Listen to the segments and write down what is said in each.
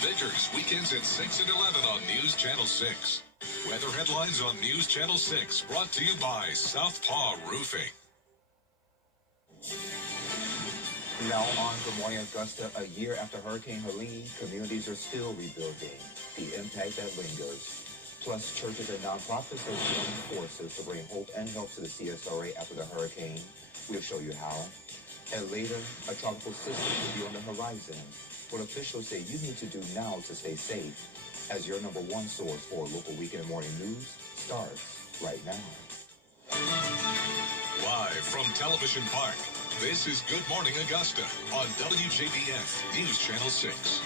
Vickers, weekends at 6 and 11 on News Channel 6. Weather headlines on News Channel 6, brought to you by Southpaw Roofing. Now on Good Morning Augusta, a year after Hurricane Helene, communities are still rebuilding. The impact that lingers. Plus, churches and nonprofits are joining forces to bring hope and help to the CSRA after the hurricane. We'll show you how. And later, a tropical system could be on the horizon. What officials say you need to do now to stay safe. As your number one source for local weekend morning news starts right now. Live from Television Park, this is Good Morning Augusta on WJBF News Channel 6.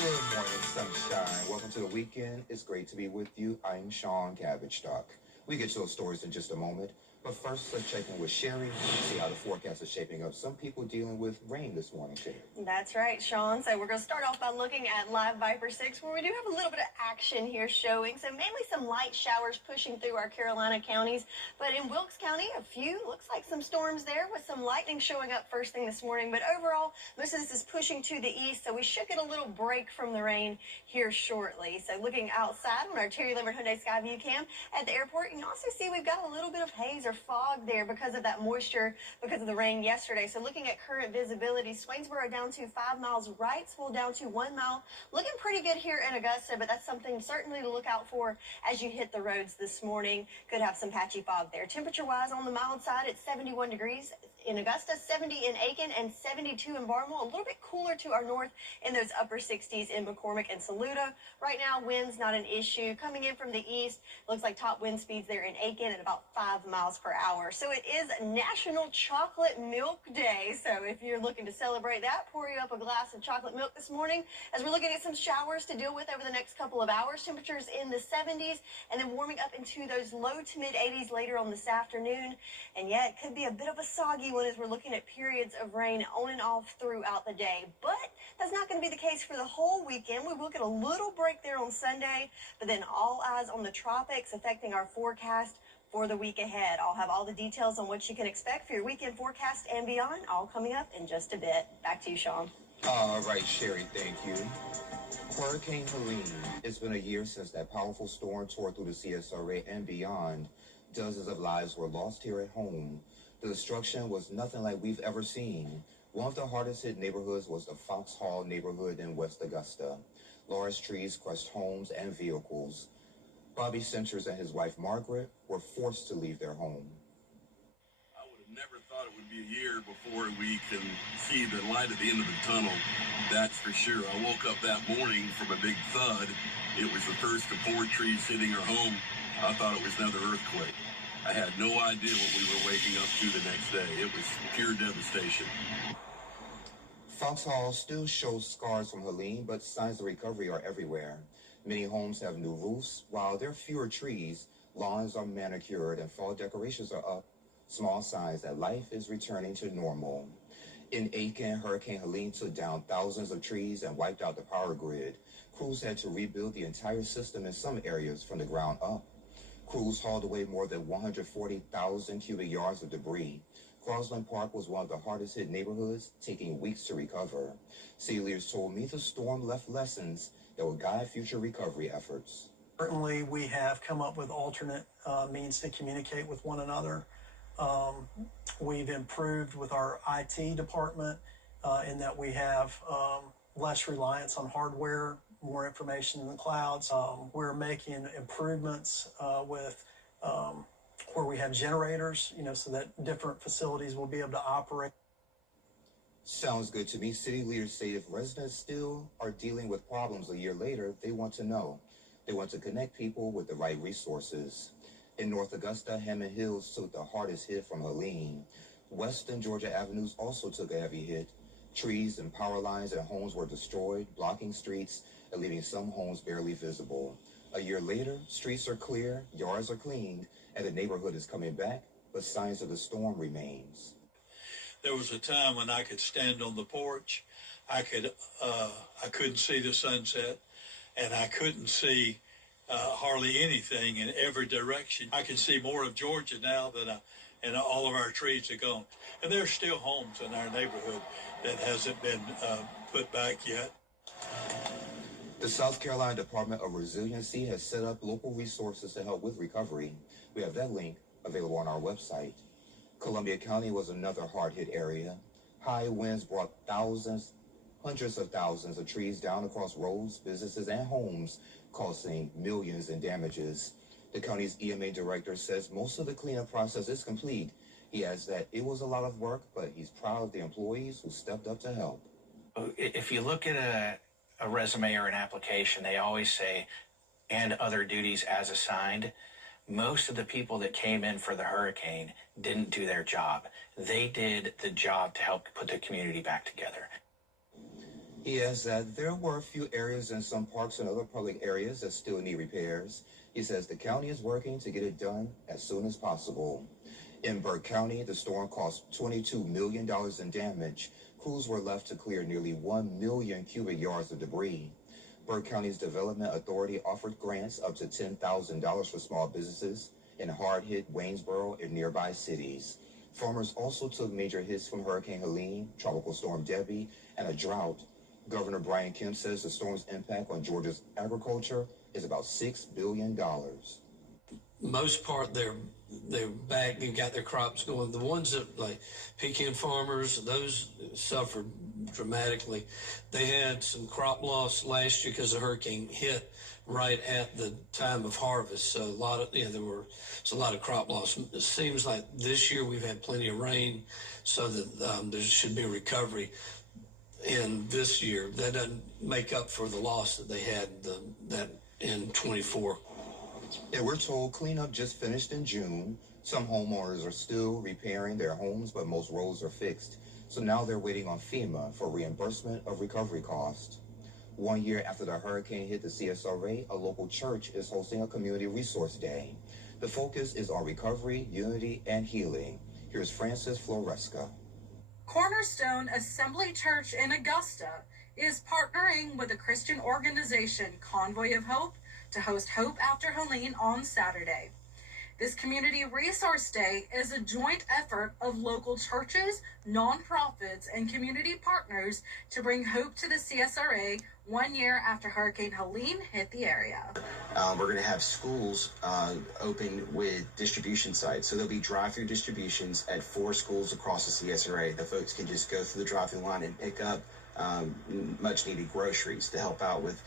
Good morning, sunshine. Welcome to the weekend. It's great to be with you. I'm Sean Cabbage-Stock. We get to those stories in just a moment. But first, let's check in with Sherry, see how the forecast is shaping up. Some people dealing with rain this morning, Sherry. That's right, Sean. So we're going to start off by looking at Live Viper 6, where we do have a little bit of action here showing. So mainly some light showers pushing through our Carolina counties. But in Wilkes County, a few, looks like some storms there with some lightning showing up first thing this morning. But overall, most of this is pushing to the east, so we should get a little break from the rain here shortly. So looking outside on our Terry Lambert Hyundai Skyview cam at the airport, you can also see we've got a little bit of haze or fog there because of that moisture, because of the rain yesterday. So looking at current visibility, Swainsboro down to 5 miles, Wrightsville down to 1 mile. Looking pretty good here in Augusta, but that's something certainly to look out for as you hit the roads this morning. Could have some patchy fog there. Temperature-wise, on the mild side, it's 71 degrees in Augusta, 70 in Aiken, and 72 in Barnwell. A little bit cooler to our north in those upper 60s in McCormick and Saluda. Right now, wind's not an issue. Coming in from the east, looks like top wind speeds there in Aiken at about 5 miles per hour. So it is National Chocolate Milk Day. So if you're looking to celebrate that, pour you up a glass of chocolate milk this morning, as we're looking at some showers to deal with over the next couple of hours. Temperatures in the 70s, and then warming up into those low to mid 80s later on this afternoon. And yeah, it could be a bit of a soggy one as we're looking at periods of rain on and off throughout the day. But that's not going to be the case for the whole weekend. We will get a little break there on Sunday, but then all eyes on the tropics affecting our forecast for the week ahead. I'll have all the details on what you can expect for your weekend forecast and beyond, all coming up in just a bit. Back to you, Sean. All right, Sherry, thank you. Hurricane Helene. It's been a year since that powerful storm tore through the CSRA and beyond. Dozens of lives were lost here at home. The destruction was nothing like we've ever seen. One of the hardest hit neighborhoods was the Foxhall neighborhood in West Augusta. Large trees crushed homes and vehicles. Bobby Centers and his wife Margaret were forced to leave their home. I would have never thought it would be a year before we can see the light at the end of the tunnel. That's for sure. I woke up that morning from a big thud. It was the first of 4 trees hitting our home. I thought it was another earthquake. I had no idea what we were waking up to the next day. It was pure devastation. Foxhall still shows scars from Helene, but signs of recovery are everywhere. Many homes have new roofs. While there are fewer trees, lawns are manicured and fall decorations are up. Small signs that life is returning to normal. In Aiken, Hurricane Helene took down thousands of trees and wiped out the power grid. Crews had to rebuild the entire system in some areas from the ground up. Crews hauled away more than 140,000 cubic yards of debris. Crossland Park was one of the hardest hit neighborhoods, taking weeks to recover. City leaders told me the storm left lessons that will guide future recovery efforts. Certainly, we have come up with alternate means to communicate with one another. We've improved with our IT department in that we have less reliance on hardware, more information in the clouds. We're making improvements with where we have generators, so that different facilities will be able to operate. Sounds good to me. City leaders say if residents still are dealing with problems a year later, they want to know. They want to connect people with the right resources. In North Augusta, Hammond Hills took the hardest hit from Helene. West and Georgia Avenues also took a heavy hit. Trees and power lines and homes were destroyed, blocking streets and leaving some homes barely visible. A year later, streets are clear, yards are cleaned, and the neighborhood is coming back, but signs of the storm remains. There was a time when I could stand on the porch. I couldn't see the sunset, and I couldn't see hardly anything in every direction. I can see more of Georgia now and all of our trees are gone. And there's still homes in our neighborhood that hasn't been put back yet. The South Carolina Department of Resiliency has set up local resources to help with recovery. We have that link available on our website. Columbia County was another hard-hit area. High winds brought hundreds of thousands of trees down across roads, businesses, and homes, causing millions in damages. The county's EMA director says most of the cleanup process is complete. He adds that it was a lot of work, but he's proud of the employees who stepped up to help. If you look at a resume or an application, they always say, and other duties as assigned. Most of the people that came in for the hurricane didn't do their job. They did the job to help put the community back together. He adds that there were a few areas in some parks and other public areas that still need repairs. He says the county is working to get it done as soon as possible. In Burke County, the storm caused $22 million in damage. Crews were left to clear nearly 1 million cubic yards of debris. Burke County's Development Authority offered grants up to $10,000 for small businesses in hard-hit Waynesboro and nearby cities. Farmers also took major hits from Hurricane Helene, Tropical Storm Debbie, and a drought. Governor Brian Kemp says the storm's impact on Georgia's agriculture is about $6 billion. Most part, they're back and got their crops going. The ones that, like pecan farmers, those suffered dramatically. They had some crop loss last year because the hurricane hit right at the time of harvest. So there was a lot of crop loss. It seems like this year we've had plenty of rain, so that there should be a recovery. And this year, that doesn't make up for the loss that they had that in 24. Yeah, we're told cleanup just finished in June. Some homeowners are still repairing their homes, but most roads are fixed. So now they're waiting on FEMA for reimbursement of recovery costs. 1 year after the hurricane hit the CSRA, a local church is hosting a community resource day. The focus is on recovery, unity, and healing. Here's Frances Floresca. Cornerstone Assembly Church in Augusta is partnering with the Christian organization Convoy of Hope to host Hope After Helene on Saturday. This Community Resource Day is a joint effort of local churches, nonprofits, and community partners to bring hope to the CSRA 1 year after Hurricane Helene hit the area. We're going to have schools open with distribution sites. So there'll be drive-through distributions at 4 schools across the CSRA. The folks can just go through the drive-through line and pick up much-needed groceries to help out with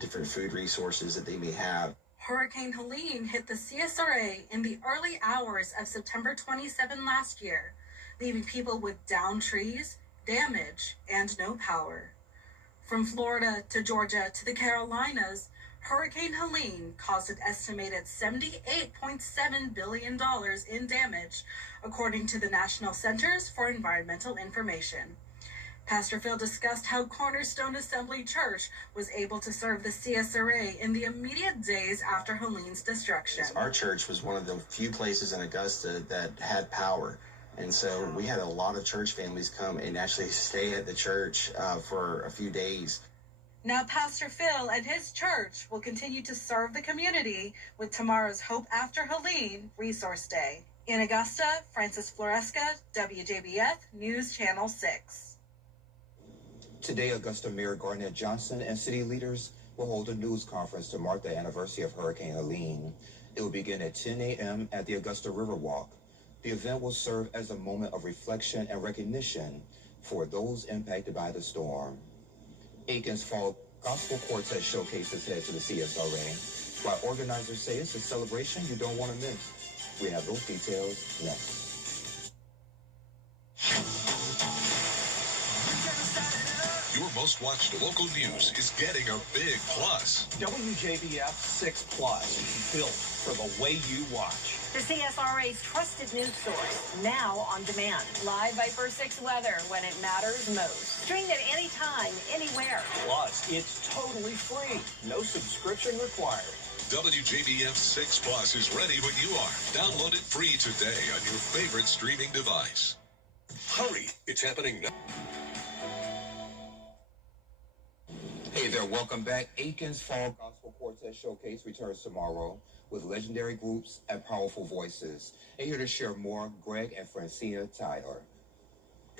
different food resources that they may have. Hurricane Helene hit the CSRA in the early hours of September 27 last year, leaving people with downed trees, damage, and no power. From Florida to Georgia to the Carolinas, Hurricane Helene caused an estimated $78.7 billion in damage, according to the National Centers for Environmental Information. Pastor Phil discussed how Cornerstone Assembly Church was able to serve the CSRA in the immediate days after Helene's destruction. Our church was one of the few places in Augusta that had power. And so we had a lot of church families come and actually stay at the church for a few days. Now Pastor Phil and his church will continue to serve the community with tomorrow's Hope After Helene Resource Day. In Augusta, Frances Floresca, WJBF News Channel 6. Today, Augusta Mayor Garnett Johnson and city leaders will hold a news conference to mark the anniversary of Hurricane Helene. It will begin at 10 a.m. at the Augusta Riverwalk. The event will serve as a moment of reflection and recognition for those impacted by the storm. Aiken's Fall Gospel Quartet showcases head to the CSRA, while organizers say it's a celebration you don't want to miss. We have those details next. Your most watched local news is getting a big plus. WJBF 6 Plus, built for the way you watch. The CSRA's trusted news source, now on demand. Live Viper 6 weather when it matters most. Streamed at any time, anywhere. Plus, it's totally free. No subscription required. WJBF 6 Plus is ready when you are. Download it free today on your favorite streaming device. Hurry, it's happening now. Hey there, welcome back. Aiken's Fall Gospel Quartet Showcase returns tomorrow with legendary groups and powerful voices. And here to share more, Greg and Francina Tyler.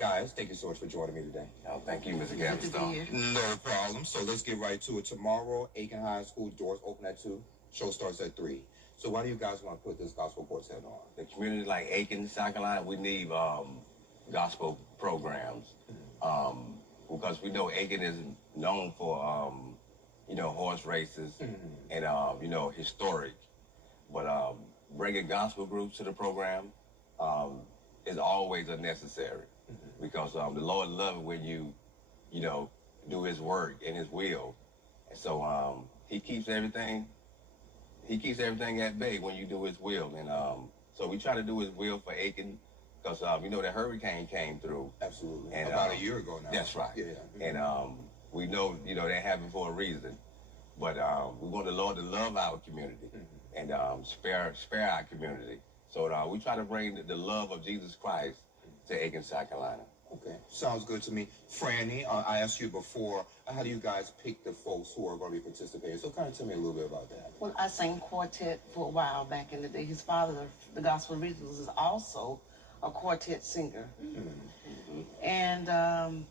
Guys, thank you so much for joining me today. Oh, thank you, Mr. Gavin. No problem. So let's get right to it. Tomorrow, Aiken High School doors open at 2. Show starts at 3. So why do you guys want to put this gospel quartet on? The community like Aiken, South Carolina, we need gospel programs because we know Aiken is known for, horse races and, historic. But bringing gospel groups to the program is always unnecessary because the Lord loves it when you, do his work and his will. And so he keeps everything at bay when you do his will. And so we try to do his will for Aiken because, the hurricane came through. Absolutely. And, about a year ago now. That's right. Yeah. And we know, that happened for a reason. But we want the Lord to love our community and spare our community. So we try to bring the love of Jesus Christ to Aiken, South Carolina. Okay, sounds good to me. Franny, I asked you before, how do you guys pick the folks who are going to be participating? So kind of tell me a little bit about that. Well, I sang quartet for a while back in the day. His father, the Gospel Regionals, is also a quartet singer. And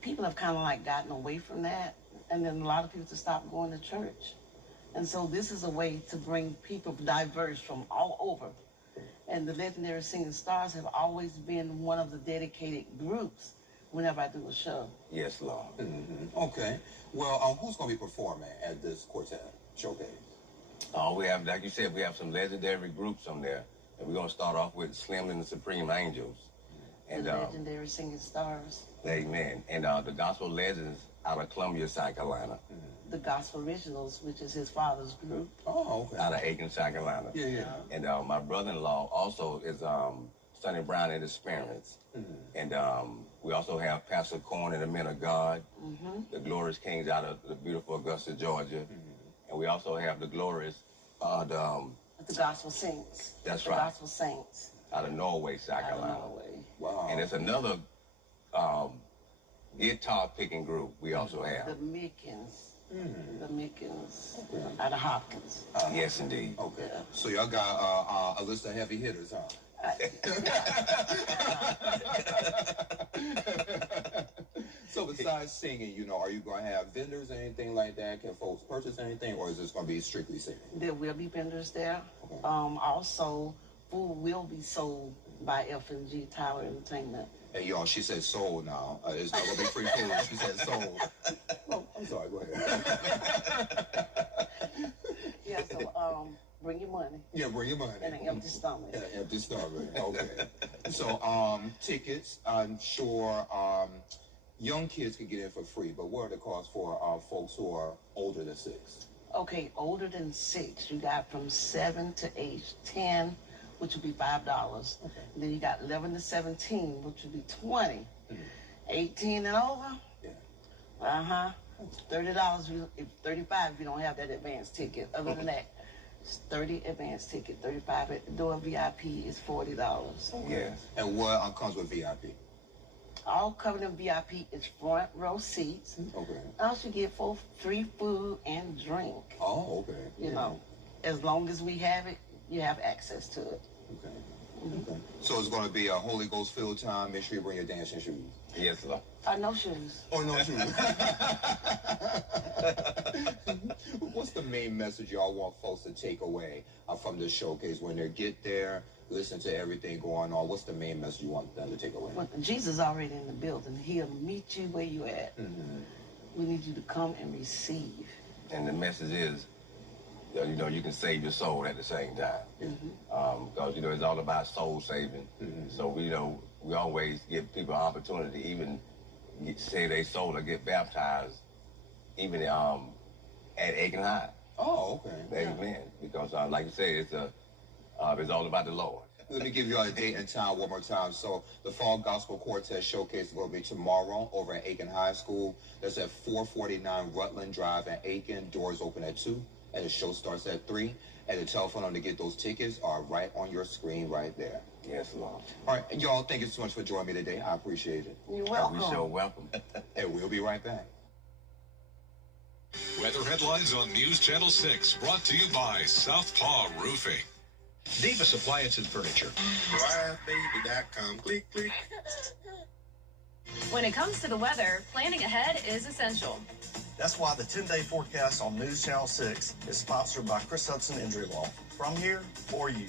people have kind of like gotten away from that. And then a lot of people just stopped going to church. And so this is a way to bring people diverse from all over. And the Legendary Singing Stars have always been one of the dedicated groups whenever I do a show. Yes, Lord. Okay. Well, who's going to be performing at this quartet showcase? We have, like you said, we have some legendary groups on there. And we're going to start off with Slim and the Supreme Angels. And, the Legendary Singing Stars. Amen. And the Gospel Legends out of Columbia, South Carolina. The Gospel Originals, which is his father's group. Oh, okay. Out of Aiken, South Carolina. Yeah. And my brother-in-law also is Sonny Brown and his parents. And we also have Pastor Corn and the Men of God, the Glorious Kings out of the beautiful Augusta, Georgia. And we also have the Glorious, the Gospel Saints. That's the right. Gospel Saints. Out of Norway, South Carolina. Wow. And it's another guitar picking group we also have. The Mickens. The Mickens. Out of Hopkins. Yes, indeed. Okay. So y'all got a list of heavy hitters, huh? So besides singing, are you going to have vendors or anything like that? Can folks purchase anything, or is this going to be strictly singing? There will be vendors there. Okay. Also, food will be sold by F&G Tower Entertainment. Hey, y'all, she said sold now. It's not going to be free food. She said sold. Oh, I'm sorry. Go ahead. Yeah, so bring your money. Yeah, bring your money. And an empty stomach. Yeah, empty stomach. Okay. So, tickets, I'm sure young kids can get in for free, but what are the costs for folks who are older than 6? Okay, older than 6, you got from 7 to age 10, which would be $5. Okay. And then you got 11 to 17, which would be $20. 18 and over? Yeah. $30. If $35 if you don't have that advance ticket. Other than that, it's $30 advance ticket, $35 at the door. VIP is $40. Yes. And what comes with VIP? All covered in VIP is front row seats. Okay. Also, you get free food and drink. Oh, okay. As long as we have it, you have access to it. Okay. Okay. So it's going to be a Holy Ghost filled time. Make sure you bring your dancing shoes. Yes, Lord. No shoes. Oh, no shoes. What's the main message y'all want folks to take away from this showcase when they get there, listen to everything going on? What's the main message you want them to take away? Well, Jesus is already in the building. He'll meet you where you at. We need you to come and receive. And the message is, you can save your soul at the same time. Because, it's all about soul saving. So, we always give people an opportunity to even save their soul or get baptized, even at Aiken High. Oh, okay. Amen. Because, like you said, it's all about the Lord. Let me give you all a date and time one more time. So the Fall Gospel Quartet Showcase is going to be tomorrow over at Aiken High School. That's at 449 Rutland Drive in Aiken. Doors open at 2. And the show starts at 3. And the telephone number to get those tickets are right on your screen right there. Yes, Lord. All right, y'all, thank you so much for joining me today. I appreciate it. You're welcome. You're so welcome. And we'll be right back. Weather headlines on News Channel 6, brought to you by Southpaw Roofing. Davis Appliance and Furniture. DriveBaby.com. Click, click. When it comes to the weather, planning ahead is essential. That's why the 10-day forecast on News Channel 6 is sponsored by Chris Hudson Injury Law. From here, for you.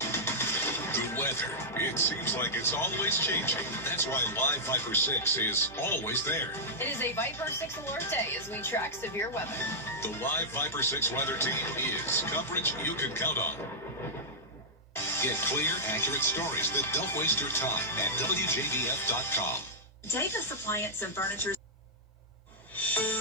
The weather. It seems like it's always changing. That's why Live Viper 6 is always there. It is a Viper 6 alert day as we track severe weather. The Live Viper 6 weather team is coverage you can count on. Get clear, accurate stories that don't waste your time at WJBF.com. Davis Appliance and Furniture.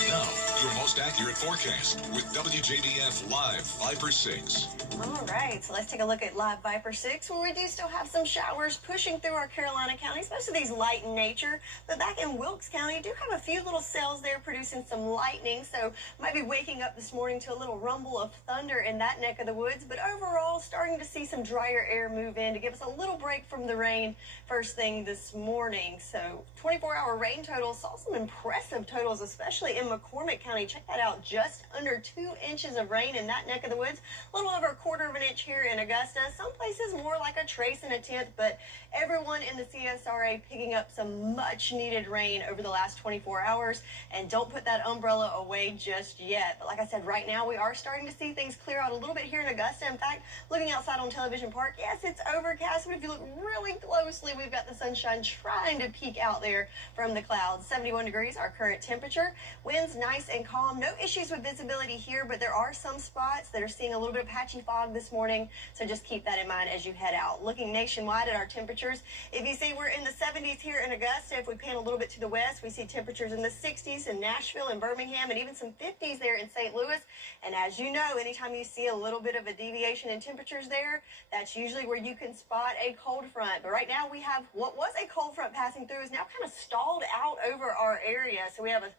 Now, your most accurate forecast with WJBF Live Viper 6. All right, so let's take a look at Live Viper 6, where we do still have some showers pushing through our Carolina counties. Most of these light in nature, but back in Wilkes County, do have a few little cells there producing some lightning, so might be waking up this morning to a little rumble of thunder in that neck of the woods, but overall starting to see some drier air move in to give us a little break from the rain first thing this morning. So 24-hour rain totals saw some impressive totals, especially in McCormick County. Check that out, just under 2 inches of rain in that neck of the woods, a little over a quarter of an inch here in Augusta. Some places more like a trace and a tenth, but everyone in the CSRA picking up some much needed rain over the last 24 hours. And don't put that umbrella away just yet. But like I said, right now we are starting to see things clear out a little bit here in Augusta. In fact, looking outside on Television Park, yes, it's overcast, but if you look really closely, we've got the sunshine trying to peek out there from the clouds. 71 degrees, our current temperature. Winds nice and calm. No issues with visibility here, but there are some spots that are seeing a little bit of patchy fog this morning, so just keep that in mind as you head out. Looking nationwide at our temperatures, if you see we're in the 70s here in Augusta, if we pan a little bit to the west, we see temperatures in the 60s in Nashville and Birmingham, and even some 50s there in St. Louis. And as you know, anytime you see a little bit of a deviation in temperatures there, that's usually where you can spot a cold front. But right now we have what was a cold front passing through is now kind of stalled out over our area. So we have a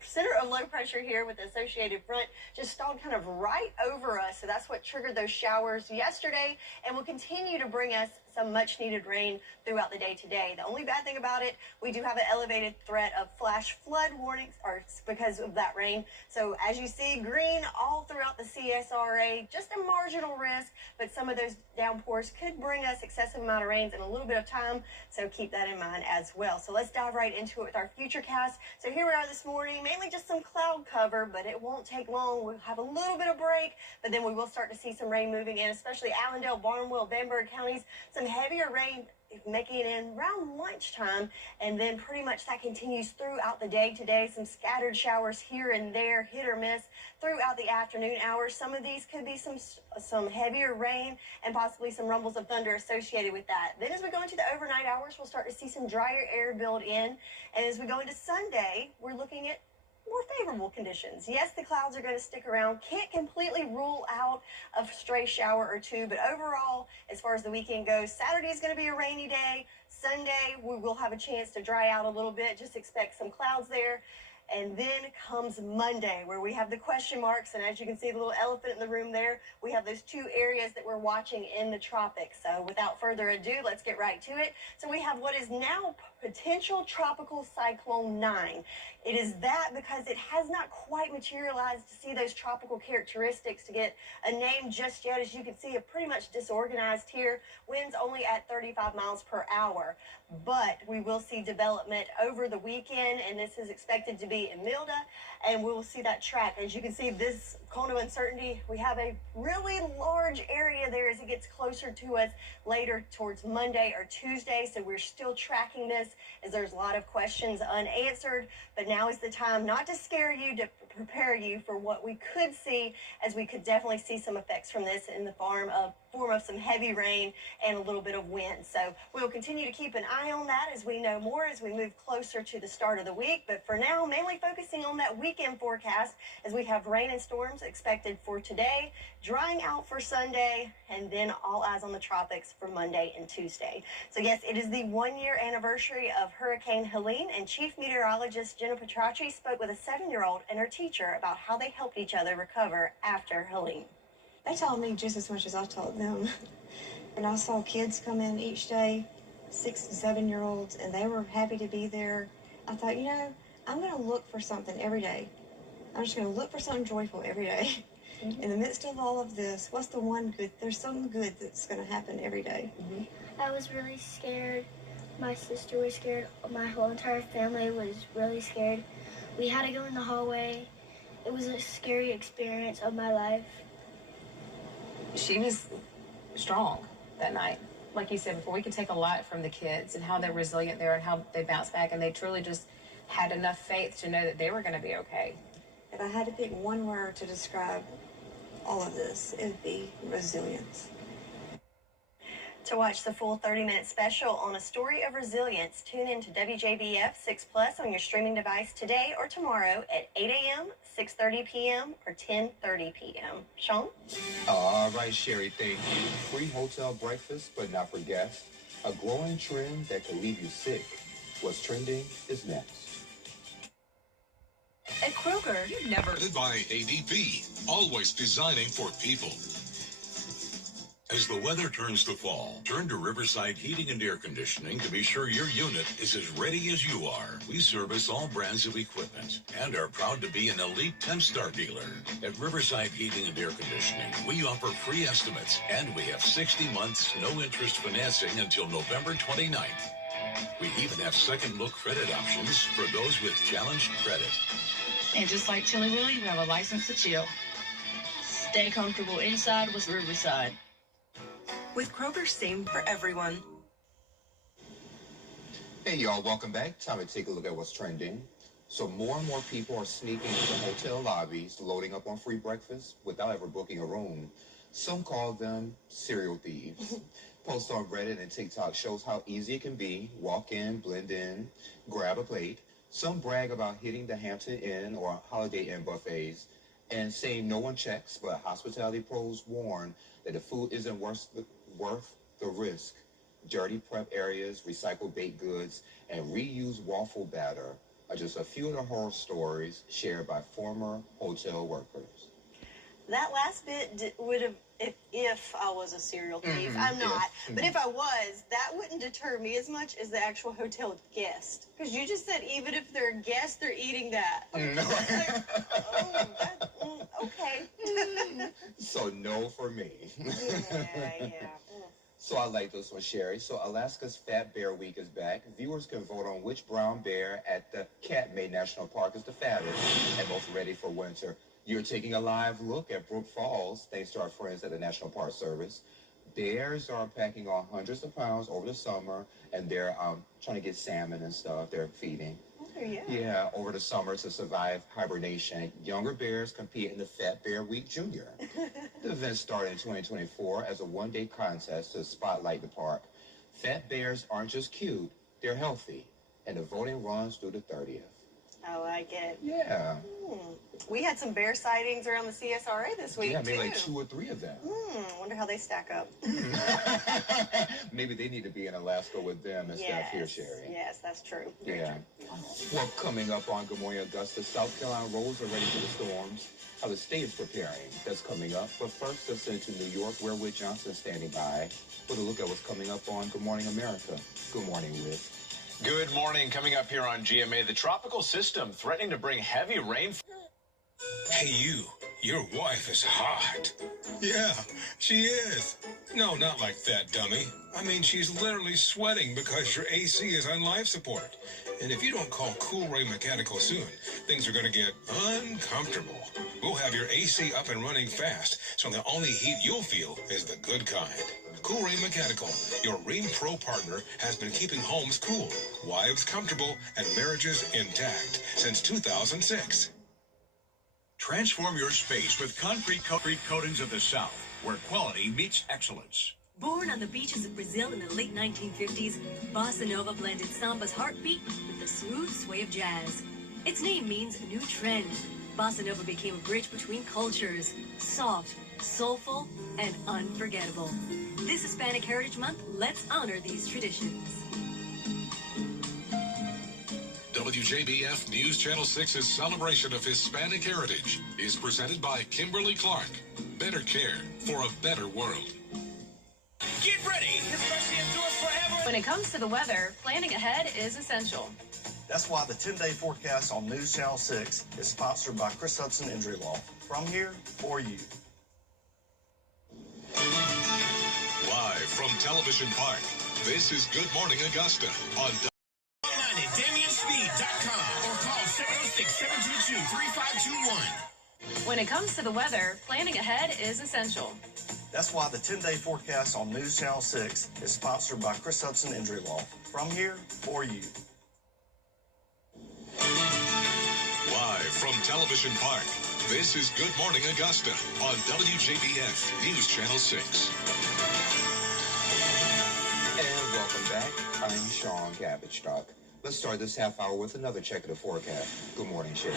center of low pressure here with the associated front just stalled kind of right over us. So that's what triggered those showers yesterday and will continue to bring us some much needed rain throughout the day today. The only bad thing about it, we do have an elevated threat of flash flood warnings because of that rain. So as you see, green all throughout the CSRA, just a marginal risk, but some of those downpours could bring us excessive amount of rains in a little bit of time. So keep that in mind as well. So let's dive right into it with our futurecast. So here we are this morning, mainly just some cloud cover, but it won't take long. We'll have a little bit of break, but then we will start to see some rain moving in, especially Allendale, Barnwell, Bamberg counties. Some heavier rain making it in around lunchtime, and then pretty much that continues throughout the day today. Some scattered showers here and there, hit or miss throughout the afternoon hours. Some of these could be some heavier rain and possibly some rumbles of thunder associated with that. Then as we go into the overnight hours, we'll start to see some drier air build in, and as we go into Sunday, we're looking at more favorable conditions. Yes, the clouds are going to stick around. Can't completely rule out a stray shower or two, but overall, as far as the weekend goes, Saturday is going to be a rainy day. Sunday, we will have a chance to dry out a little bit. Just expect some clouds there. And then comes Monday, where we have the question marks. And as you can see, the little elephant in the room there, we have those two areas that we're watching in the tropics. So without further ado, let's get right to it. So we have what is now potential tropical cyclone 9. It is that because it has not quite materialized to see those tropical characteristics to get a name just yet. As you can see, it pretty much disorganized here. Winds only at 35 miles per hour. But we will see development over the weekend, and this is expected to be in Milda, and we will see that track. As you can see, this cone of uncertainty, we have a really large area there as it gets closer to us later towards Monday or Tuesday. So we're still tracking this as there's a lot of questions unanswered. But now is the time not to scare you, to prepare you for what we could see, as we could definitely see some effects from this in the form of some heavy rain and a little bit of wind. So we'll continue to keep an eye on that as we know more as we move closer to the start of the week. But for now, mainly focusing on that weekend forecast as we have rain and storms expected for today, drying out for Sunday, and then all eyes on the tropics for Monday and Tuesday. So yes, it is the 1-year anniversary of Hurricane Helene, and Chief Meteorologist Jenna Petracci spoke with a 7-year-old and her teacher about how they helped each other recover after Helene. They taught me just as much as I taught them. And I saw kids come in each day, 6 and 7-year-olds, and they were happy to be there. I thought, you know, I'm going to look for something every day. I'm just going to look for something joyful every day. Mm-hmm. In the midst of all of this, what's the one good? There's something good that's going to happen every day. Mm-hmm. I was really scared My sister was scared. My whole entire family was really scared. We had to go in the hallway. It was a scary experience of my life. She was strong that night. Like you said before, we could take a lot from the kids and how they're resilient they are and how they bounce back, and they truly just had enough faith to know that they were going to be okay. If I had to pick one word to describe all of this, it would be resilience. To watch the full 30-minute special on A Story of Resilience, tune in to WJBF 6 Plus on your streaming device today or tomorrow at 8 a.m., 6:30 p.m., or 10:30 p.m. Sean? All right, Sherry, thank you. Free hotel breakfast, but not for guests. A growing trend that could leave you sick. What's trending is next. At Kroger, you've never... By ADP, always designing for people. As the weather turns to fall, turn to Riverside Heating and Air Conditioning to be sure your unit is as ready as you are. We service all brands of equipment and are proud to be an elite 10-star dealer. At Riverside Heating and Air Conditioning, we offer free estimates, and we have 60 months no-interest financing until November 29th. We even have second-look credit options for those with challenged credit. And just like Chili Willy, we have a license to chill. Stay comfortable inside with Riverside. With Kroger, same for everyone. Hey, y'all, welcome back. Time to take a look at what's trending. So more and more people are sneaking into hotel lobbies, loading up on free breakfast without ever booking a room. Some call them serial thieves. Post on Reddit and TikTok shows how easy it can be. Walk in, blend in, grab a plate. Some brag about hitting the Hampton Inn or Holiday Inn buffets and saying no one checks, but hospitality pros warn that the food isn't worth the risk. Dirty prep areas, recycled baked goods, and reused waffle batter are just a few of the horror stories shared by former hotel workers. That last bit would have, if I was a serial thief. I'm not. But if I was, that wouldn't deter me as much as the actual hotel guest. Because you just said even if they're a guest, they're eating that. Okay. So no for me. Yeah. So I like this one, Sherry. So Alaska's Fat Bear Week is back. Viewers can vote on which brown bear at the Katmai National Park is the fattest and most ready for winter. You're taking a live look at Brook Falls, thanks to our friends at the National Park Service. Bears are packing on hundreds of pounds over the summer, and they're trying to get salmon and stuff. They're feeding. Yeah, over the summer to survive hibernation. Younger bears compete in the Fat Bear Week Junior. The event started in 2024 as a one-day contest to spotlight the park. Fat bears aren't just cute, they're healthy, and the voting runs through the 30th. I like it. Yeah. We had some bear sightings around the CSRA this week, Yeah, maybe too. like 2 or 3 of them. Wonder how they stack up. Maybe they need to be in Alaska with them instead of here, Sherry. Yes, that's true. Yeah. Well, coming up on Good Morning Augusta, South Carolina roads are ready for the storms. How the state is preparing. That's coming up. But first, let's send to New York, where Whit Johnson is standing by with a look at what's coming up on Good Morning America. Good morning, Whit. Good morning. Coming up here on GMA, the tropical system threatening to bring heavy rain. Hey, you. Your wife is hot. Yeah, she is. No, not like that, dummy. I mean, she's literally sweating because your AC is on life support. And if you don't call Cool Ray Mechanical soon, things are going to get uncomfortable. We'll have your AC up and running fast, so the only heat you'll feel is the good kind. Cool Ray Mechanical, your Rheem Pro partner, has been keeping homes cool, wives comfortable, and marriages intact since 2006. Transform your space with concrete coatings of the South, where quality meets excellence. Born on the beaches of Brazil in the late 1950s, Bossa Nova blended samba's heartbeat with the smooth sway of jazz. Its name means new trend. Bossa Nova became a bridge between cultures, soft, soulful, and unforgettable. This Hispanic Heritage Month, let's honor these traditions. WJBF News Channel 6's celebration of Hispanic heritage is presented by Kimberly Clark. Better care for a better world. Get ready, especially endure forever. When it comes to the weather, planning ahead is essential. That's why the 10-day forecast on News Channel 6 is sponsored by Chris Hudson Injury Law. From here, for you. Live from Television Park, This is Good Morning Augusta on Online at DamienSpeed.com or call 706-722-3521. When it comes to the weather, planning ahead is essential. That's why the 10-day forecast on News Channel 6 is sponsored by Chris Hudson Injury Law. From here, for you. Live from Television Park, this is Good Morning Augusta on WJBF News Channel 6. And welcome back. I'm Sean Cabbage-Stock. Let's start this half hour with another check of the forecast. Good morning, Sherry.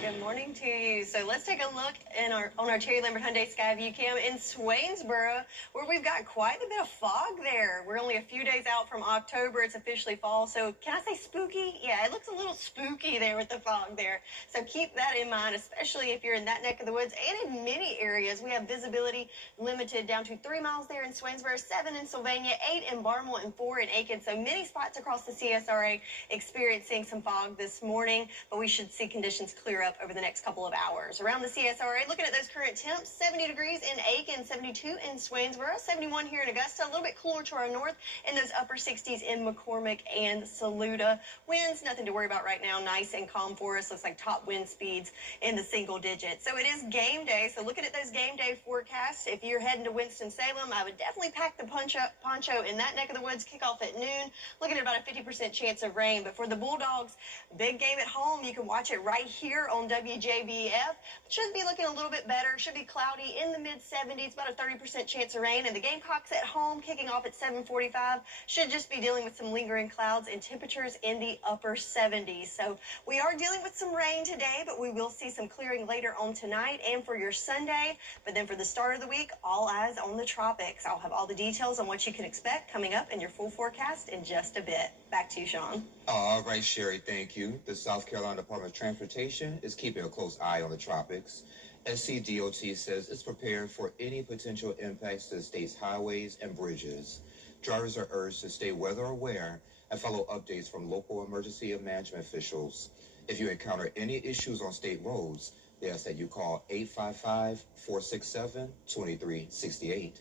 Good morning to you. So let's take a look on our Terry Lambert Hyundai Skyview Cam in Swainsboro, where we've got quite a bit of fog there. We're only a few days out from October. It's officially fall. So can I say spooky? Yeah, it looks a little spooky there with the fog there. So keep that in mind, especially if you're in that neck of the woods. And in many areas, we have visibility limited down to 3 miles there in Swainsboro, 7 in Sylvania, 8 in Barnwell, and 4 in Aiken. So many spots across the CSRA experiencing some fog this morning, but we should see conditions clear up over the next couple of hours. Around the CSRA, looking at those current temps, 70 degrees in Aiken, 72 in Swainsboro, 71 here in Augusta, a little bit cooler to our north, and those upper 60s in McCormick and Saluda. Winds, nothing to worry about right now, nice and calm for us. Looks like top wind speeds in the single digits. So it is game day, so looking at those game day forecasts, if you're heading to Winston-Salem, I would definitely pack the poncho in that neck of the woods, kick off at noon, looking at about a 50% chance of rain. But for the Bulldogs, big game at home. You can watch it right here on WJBF. Should be looking a little bit better. Should be cloudy in the mid-70s, about a 30% chance of rain. And the Gamecocks at home, kicking off at 7:45, should just be dealing with some lingering clouds and temperatures in the upper 70s. So we are dealing with some rain today, but we will see some clearing later on tonight and for your Sunday. But then for the start of the week, all eyes on the tropics. I'll have all the details on what you can expect coming up in your full forecast in just a bit. Back to you, Sean. All right, Sherry, thank you. The South Carolina Department of Transportation is keeping a close eye on the tropics. SCDOT says it's prepared for any potential impacts to the state's highways and bridges. Drivers are urged to stay weather aware and follow updates from local emergency management officials. If you encounter any issues on state roads, they ask that you call 855-467-2368.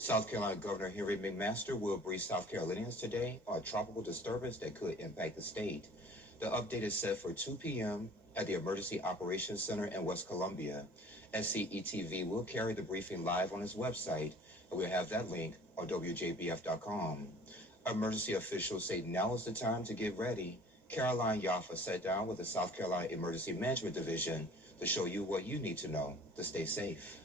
South Carolina Governor Henry McMaster will brief South Carolinians today on a tropical disturbance that could impact the state. The update is set for 2 p.m. at the Emergency Operations Center in West Columbia. SCETV will carry the briefing live on its website, and we'll have that link on WJBF.com. Emergency officials say now is the time to get ready. Caroline Yaffa sat down with the South Carolina Emergency Management Division to show you what you need to know to stay safe.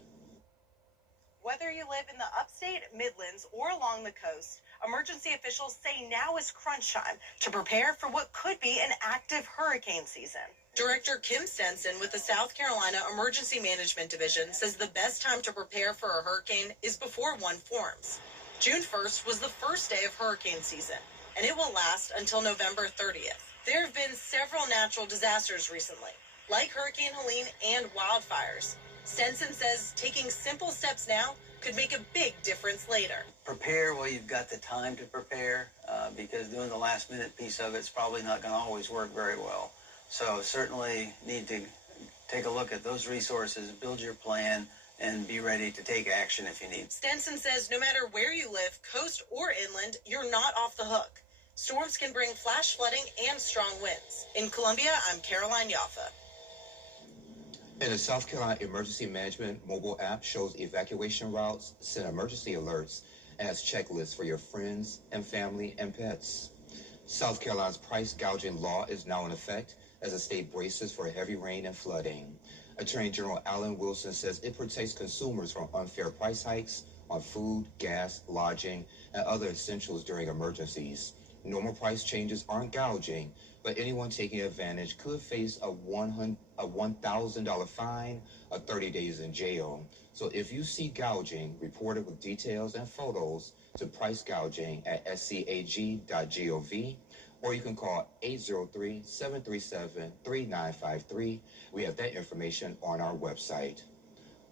Whether you live in the upstate, Midlands, or along the coast, emergency officials say now is crunch time to prepare for what could be an active hurricane season. Director Kim Stenson with the South Carolina Emergency Management Division says the best time to prepare for a hurricane is before one forms. June 1st was the first day of hurricane season, and it will last until November 30th. There have been several natural disasters recently, like Hurricane Helene and wildfires. Stenson says taking simple steps now could make a big difference later. Prepare while you've got the time to prepare, because doing the last minute piece of it's probably not going to always work very well. So certainly need to take a look at those resources, build your plan, and be ready to take action if you need. Stenson says no matter where you live, coast or inland, you're not off the hook. Storms can bring flash flooding and strong winds. In Columbia, I'm Caroline Yaffa. And the South Carolina Emergency Management mobile app shows evacuation routes, send emergency alerts, and has checklists for your friends and family and pets. South Carolina's price gouging law is now in effect as the state braces for heavy rain and flooding. Attorney General Alan Wilson says it protects consumers from unfair price hikes on food, gas, lodging, and other essentials during emergencies. Normal price changes aren't gouging, but anyone taking advantage could face a $1,000 fine or 30 days in jail. So if you see gouging, report it with details and photos to pricegouging@scag.gov, or you can call 803-737-3953. We have that information on our website.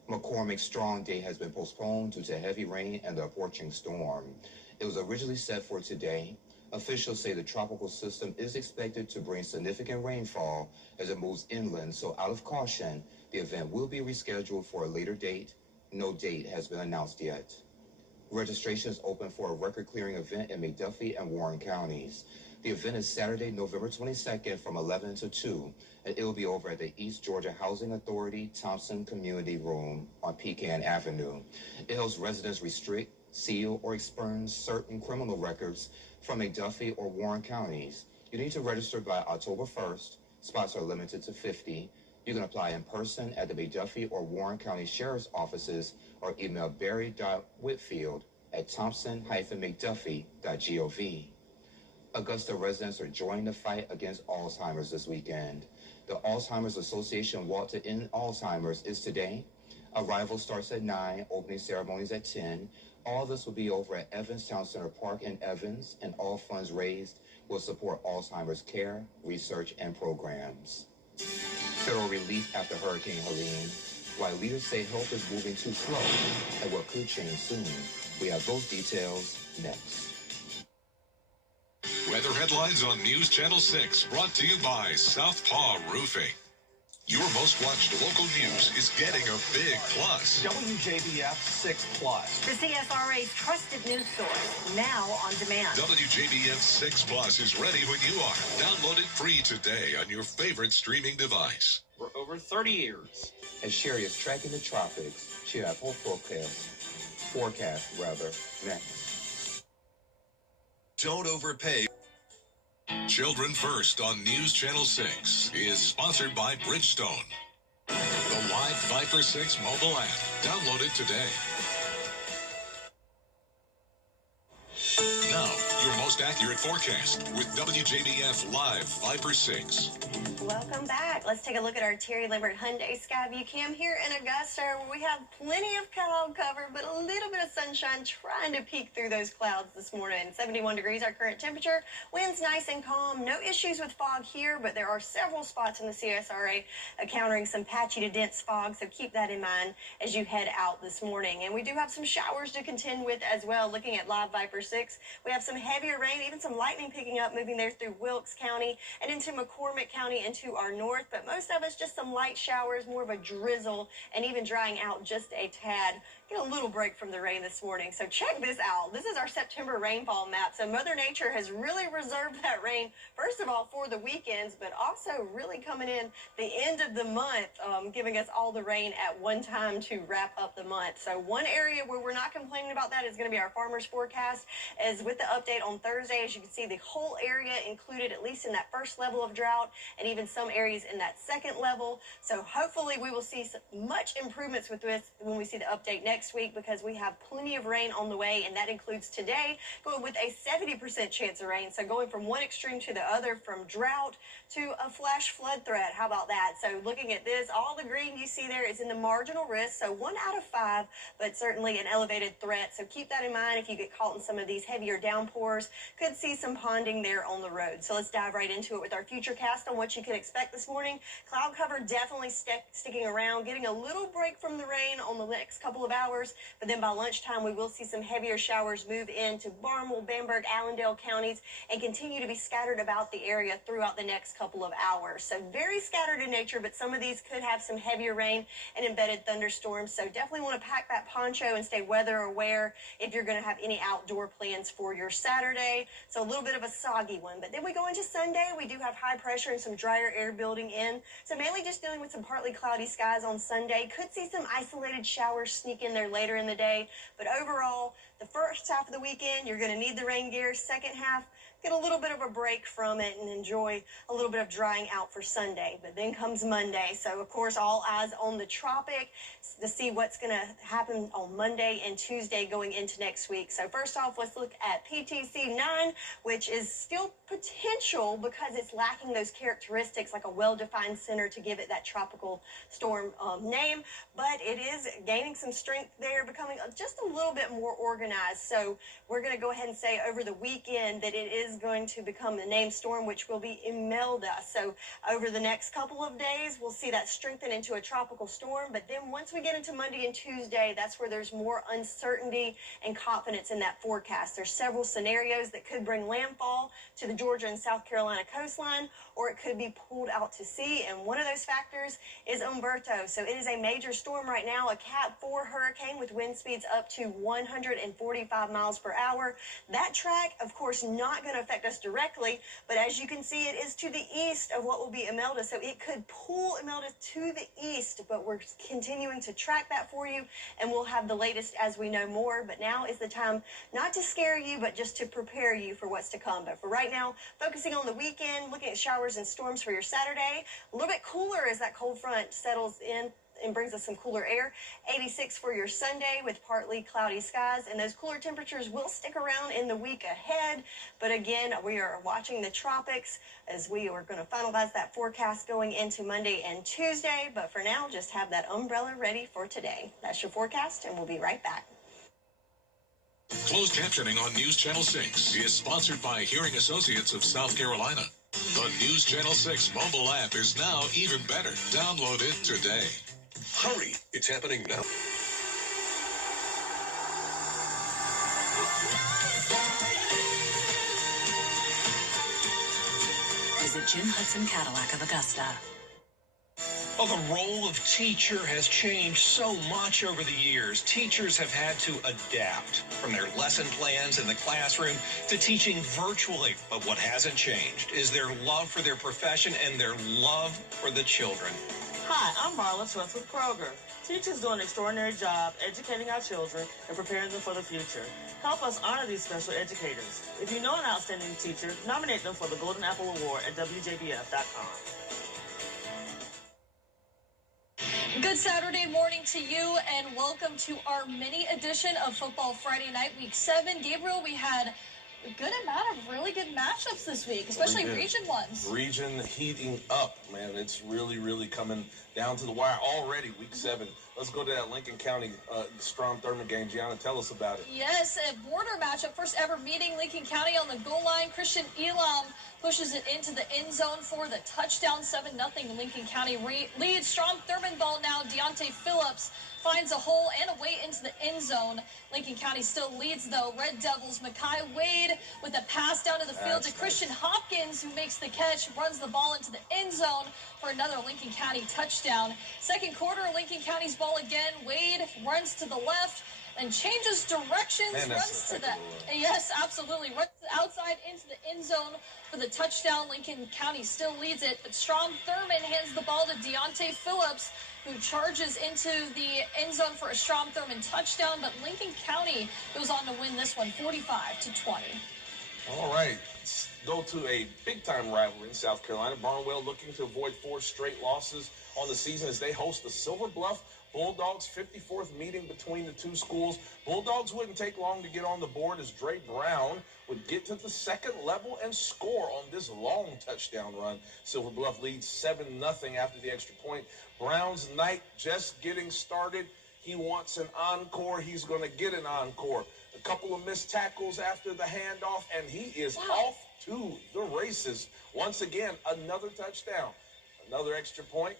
McCormick's Strong Day has been postponed due to heavy rain and the approaching storm. It was originally set for today. Officials say the tropical system is expected to bring significant rainfall as it moves inland, so out of caution, the event will be rescheduled for a later date. No date has been announced yet. Registration is open for a record-clearing event in McDuffie and Warren counties. The event is Saturday, November 22nd from 11 to 2, and it will be over at the East Georgia Housing Authority Thompson Community Room on Pecan Avenue. It helps residents restrict, seal, or expunge certain criminal records from McDuffie or Warren counties. You need to register by October 1st. Spots are limited to 50. You can apply in person at the McDuffie or Warren County Sheriff's offices or email barry.whitfield@thompson-mcduffie.gov. Augusta residents are joining the fight against Alzheimer's this weekend. The Alzheimer's Association Walk to End Alzheimer's is today. Arrival starts at 9, opening ceremonies at 10. All this will be over at Evans Town Center Park in Evans, and all funds raised will support Alzheimer's care, research, and programs. Federal relief after Hurricane Helene. While leaders say help is moving too slow and what could change soon. We have those details next. Weather headlines on News Channel 6, brought to you by Southpaw Roofing. Your most watched local news is getting a big plus. WJBF 6 Plus. The CSRA's trusted news source, now on demand. WJBF 6 Plus is ready when you are. Download it free today on your favorite streaming device. For over 30 years. As Sherry is tracking the tropics, she has her forecast next. Don't overpay. Children First on News Channel 6 is sponsored by Bridgestone. The Live Viper 6 mobile app. Download it today. Now, your most accurate forecast with WJBF Live Viper 6. Welcome back. Let's take a look at our Terry Lambert Hyundai Skyview Cam here in Augusta, where we have plenty of cloud cover, but a little bit of sunshine trying to peek through those clouds this morning. 71 degrees our current temperature. Winds nice and calm. No issues with fog here, but there are several spots in the CSRA encountering some patchy to dense fog, so keep that in mind as you head out this morning. And we do have some showers to contend with as well. Looking at Live Viper 6, we have some heavier rain, even some lightning picking up, moving there through Wilkes County and into McCormick County and to our north, but most of us just some light showers, more of a drizzle, and even drying out just a tad. Get a little break from the rain this morning. So check this out. This is our September rainfall map. So Mother Nature has really reserved that rain, first of all, for the weekends, but also really coming in the end of the month, giving us all the rain at one time to wrap up the month. So one area where we're not complaining about that is going to be our farmer's forecast, as with the update on Thursday, as you can see, the whole area included at least in that first level of drought, and even some areas in that second level. So hopefully we will see much improvements with this when we see the update next week, because we have plenty of rain on the way, and that includes today going with a 70% chance of rain. So going from one extreme to the other, from drought to a flash flood threat. How about that? So looking at this, all the green you see there is in the marginal risk, so 1 out of 5, but certainly an elevated threat. So keep that in mind if you get caught in some of these heavier downpours. Could see some ponding there on the road. So let's dive right into it with our future cast on what you can expect this morning. Cloud cover definitely sticking around, getting a little break from the rain on the next couple of hours, but then by lunchtime we will see some heavier showers move into Barnwell, Bamberg, Allendale counties and continue to be scattered about the area throughout the next couple of hours. So very scattered in nature, but some of these could have some heavier rain and embedded thunderstorms. So definitely want to pack that poncho and stay weather aware if you're going to have any outdoor plans for your Saturday. So a little bit of a soggy one, but then we go into Sunday. We do have high pressure and some drier air building in. So mainly just dealing with some partly cloudy skies on Sunday. Could see some isolated showers sneak in there later in the day, but overall, the first half of the weekend, you're going to need the rain gear. Second half, get a little bit of a break from it and enjoy a little bit of drying out for Sunday. But then comes Monday. So, of course, all eyes on the tropic to see what's going to happen on Monday and Tuesday going into next week. So, first off, let's look at PTC 9, which is still potential because it's lacking those characteristics like a well-defined center to give it that tropical storm name. But it is gaining some strength there, becoming just a little bit more organized. So, we're going to go ahead and say over the weekend that it is is going to become the named storm, which will be Imelda. So over the next couple of days, we'll see that strengthen into a tropical storm. But then once we get into Monday and Tuesday, that's where there's more uncertainty and confidence in that forecast. There's several scenarios that could bring landfall to the Georgia and South Carolina coastline, or it could be pulled out to sea. And one of those factors is Umberto. So it is a major storm right now, a Cat 4 hurricane with wind speeds up to 145 miles per hour. That track, of course, not going to affect us directly, but as you can see, it is to the east of what will be Imelda. So it could pull Imelda to the east, but we're continuing to track that for you, and we'll have the latest as we know more. But now is the time not to scare you, but just to prepare you for what's to come. But for right now, focusing on the weekend, looking at showers and storms for your Saturday. A little bit cooler as that cold front settles in and brings us some cooler air. 86 for your Sunday with partly cloudy skies, and those cooler temperatures will stick around in the week ahead. But again, we are watching the tropics as we are going to finalize that forecast going into Monday and Tuesday. But for now, just have that umbrella ready for today. That's your forecast, and we'll be right back. Closed captioning on News Channel 6 is sponsored by Hearing Associates of South Carolina. The News Channel 6 mobile app is now even better. Download it today. Hurry, it's happening now. Visit Jim Hudson Cadillac of Augusta. Well, the role of teacher has changed so much over the years. Teachers have had to adapt from their lesson plans in the classroom to teaching virtually. But what hasn't changed is their love for their profession and their love for the children. Hi, I'm Marla Schwartz with Kroger. Teachers do an extraordinary job educating our children and preparing them for the future. Help us honor these special educators. If you know an outstanding teacher, nominate them for the Golden Apple Award at WJBF.com. Good Saturday morning to you, and welcome to our mini edition of Football Friday Night, Week 7. Gabriel, we had a good amount of really good matchups this week, especially region ones. Region heating up, man. It's really, really coming down to the wire already, Week 7. Let's go to that Lincoln County Strom-Thurmond game. Gianna, tell us about it. Yes, a border matchup. First ever meeting. Lincoln County on the goal line. Christian Elam pushes it into the end zone for the touchdown. 7-0. Lincoln County leads. Strom-Thurmond ball now. Deontay Phillips finds a hole and a way into the end zone. Lincoln County still leads, though. Red Devils, Makai Wade with a pass down to the field to Christian Hopkins, who makes the catch, runs the ball into the end zone for another Lincoln County touchdown. Second quarter, Lincoln County's ball again. Wade runs to the left and changes directions, runs to the, yes, absolutely, runs outside into the end zone for the touchdown. Lincoln County still leads it, but Strom-Thurmond hands the ball to Deontay Phillips, who charges into the end zone for a Strom-Thurmond touchdown, but Lincoln County goes on to win this one 45-20. All right, let's go to a big-time rivalry in South Carolina. Barnwell looking to avoid 4 straight losses on the season as they host the Silver Bluff Bulldogs. 54th meeting between the two schools. Bulldogs wouldn't take long to get on the board as Dre Brown would get to the second level and score on this long touchdown run. Silver Bluff leads 7-0 after the extra point. Brown's night just getting started. He wants an encore. He's going to get an encore. A couple of missed tackles after the handoff, and he is off to the races. Once again, another touchdown. Another extra point.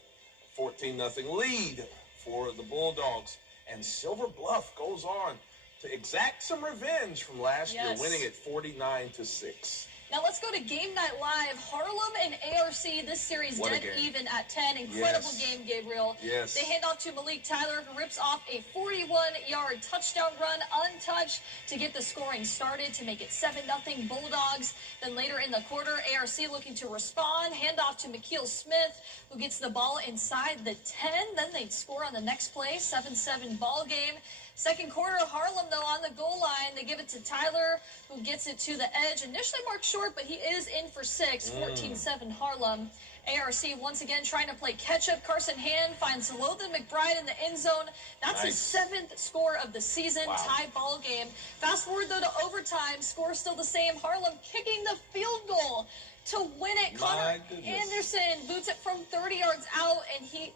14-0 lead for the Bulldogs. And Silver Bluff goes on to exact some revenge from last year, winning it 49-6. Now let's go to Game Night Live. Harlem and ARC, this series dead even at 10. Incredible game, Gabriel. Yes. They hand off to Malik Tyler, who rips off a 41-yard touchdown run untouched to get the scoring started to make it 7-0 Bulldogs. Then later in the quarter, ARC looking to respond. Hand off to McKeel Smith, who gets the ball inside the 10. Then they'd score on the next play, 7-7 ball game. Second quarter, Harlem, though, on the goal line. They give it to Tyler, who gets it to the edge. Initially marked short, but he is in for 6. 14-7 Harlem. ARC once again trying to play catch-up. Carson Hand finds Lothan McBride in the end zone. That's his 7th score of the season. Tie ball game. Fast forward, though, to overtime. Score still the same. Harlem kicking the field goal to win it. Connor Anderson boots it from 30 yards out, and he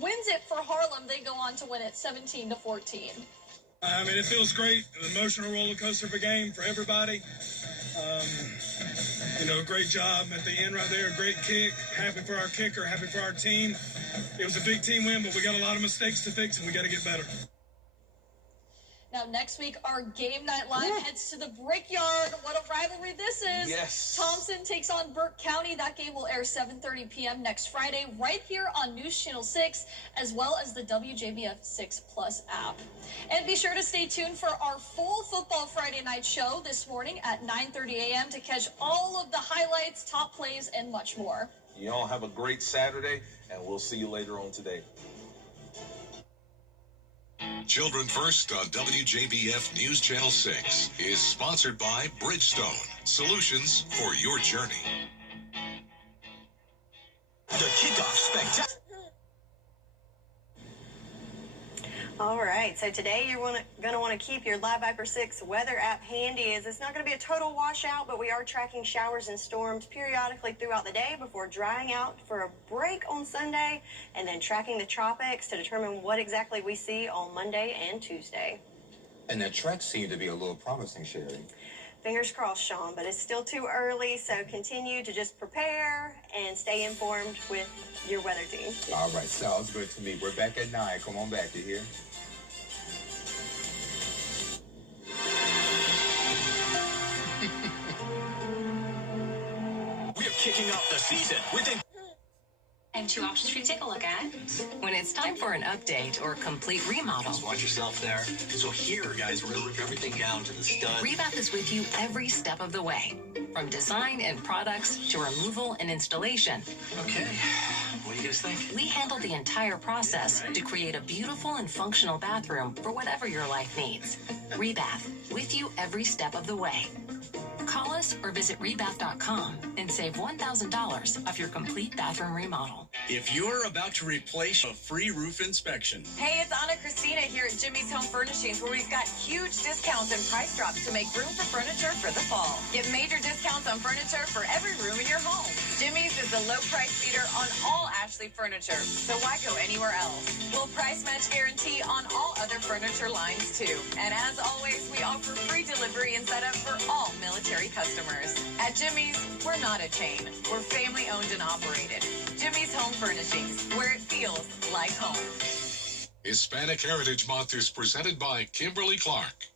wins it for Harlem. They go on to win it 17-14. I mean, it feels great. An emotional roller coaster of a game for everybody. Great job at the end right there. Great kick. Happy for our kicker. Happy for our team. It was a big team win, but we got a lot of mistakes to fix, and we got to get better. Now, next week, our Game Night Live heads to the Brickyard. What a rivalry this is. Yes. Thompson takes on Burke County. That game will air 7:30 p.m. next Friday right here on News Channel 6, as well as the WJBF 6 Plus app. And be sure to stay tuned for our full Football Friday night show this morning at 9:30 a.m. to catch all of the highlights, top plays, and much more. You all have a great Saturday, and we'll see you later on today. Children First on WJBF News Channel 6 is sponsored by Bridgestone, solutions for your journey. The kickoff spectacular. All right, so today you're going to want to keep your Live Viper 6 weather app handy, as it's not going to be a total washout, but we are tracking showers and storms periodically throughout the day before drying out for a break on Sunday, and then tracking the tropics to determine what exactly we see on Monday and Tuesday. And the tracks seem to be a little promising, Sherry. Fingers crossed, Sean, but it's still too early, so continue to just prepare and stay informed with your weather team. All right, sounds good to me. We're back at 9. Come on back, you hear? We're kicking off the season with I have 2 options for you to take a look at. When it's time for an update or complete remodel. Just watch yourself there. So here, guys, we're going to rip everything down to the stud. Rebath is with you every step of the way. From design and products to removal and installation. Okay. What do you guys think? We handle the entire process to create a beautiful and functional bathroom for whatever your life needs. Rebath, with you every step of the way. Call us or visit rebath.com and save $1,000 off your complete bathroom remodel. If you're about to replace a free roof inspection. Hey, it's Anna Christina here at Jimmy's Home Furnishings, where we've got huge discounts and price drops to make room for furniture for the fall. Get major discounts on furniture for every room in your home. Jimmy's is the low price leader on all Ashley furniture, so why go anywhere else? We'll price match guarantee on all other furniture lines too. And as always, we offer free delivery and setup for all military customers. At Jimmy's, we're not a chain. We're family owned and operated. Jimmy's Home Furnishings, where it feels like home. Hispanic Heritage Month is presented by Kimberly Clark.